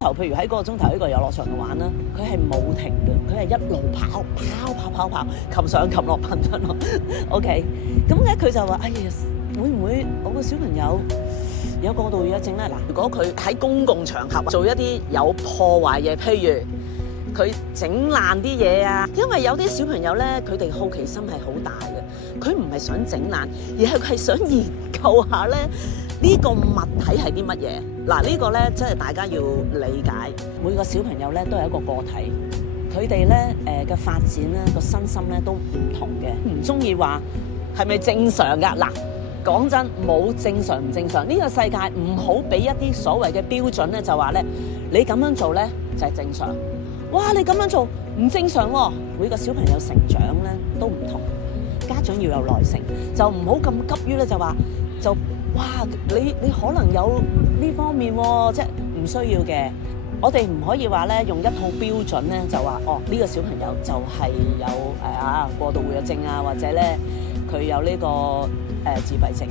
譬如喺嗰個鐘頭呢個遊樂場度玩啦，佢係冇停嘅，佢係一路跑，擒上擒落噴咯。OK， 咁咧佢就話：哎呀，會唔會我個小朋友有過度活躍症咧？嗱，如果佢喺公共場合做一啲有破壞嘢，譬如佢整爛啲嘢啊，因為有啲小朋友咧，佢哋好奇心係好大嘅，佢唔係想整爛，而係佢係想研究下咧呢個物體係啲乜嘢。嗱，呢個咧真係大家要理解，每個小朋友咧都係一個個體，佢哋咧嘅發展咧個身心咧都唔同嘅，唔中意話係咪正常㗎？嗱，講真冇正常唔正常，呢個世界唔好俾一啲所謂嘅標準咧，就話咧你咁樣做咧就係正常。哇！你咁樣做唔正常喎。每個小朋友成長咧都唔同，家長要有耐性，就唔好咁急於咧就話就哇你可能有呢方面喎，即係唔需要嘅。我哋唔可以話咧用一套標準咧就話哦呢個小朋友就係有過度活躍症啊，或者咧佢有呢個自閉症。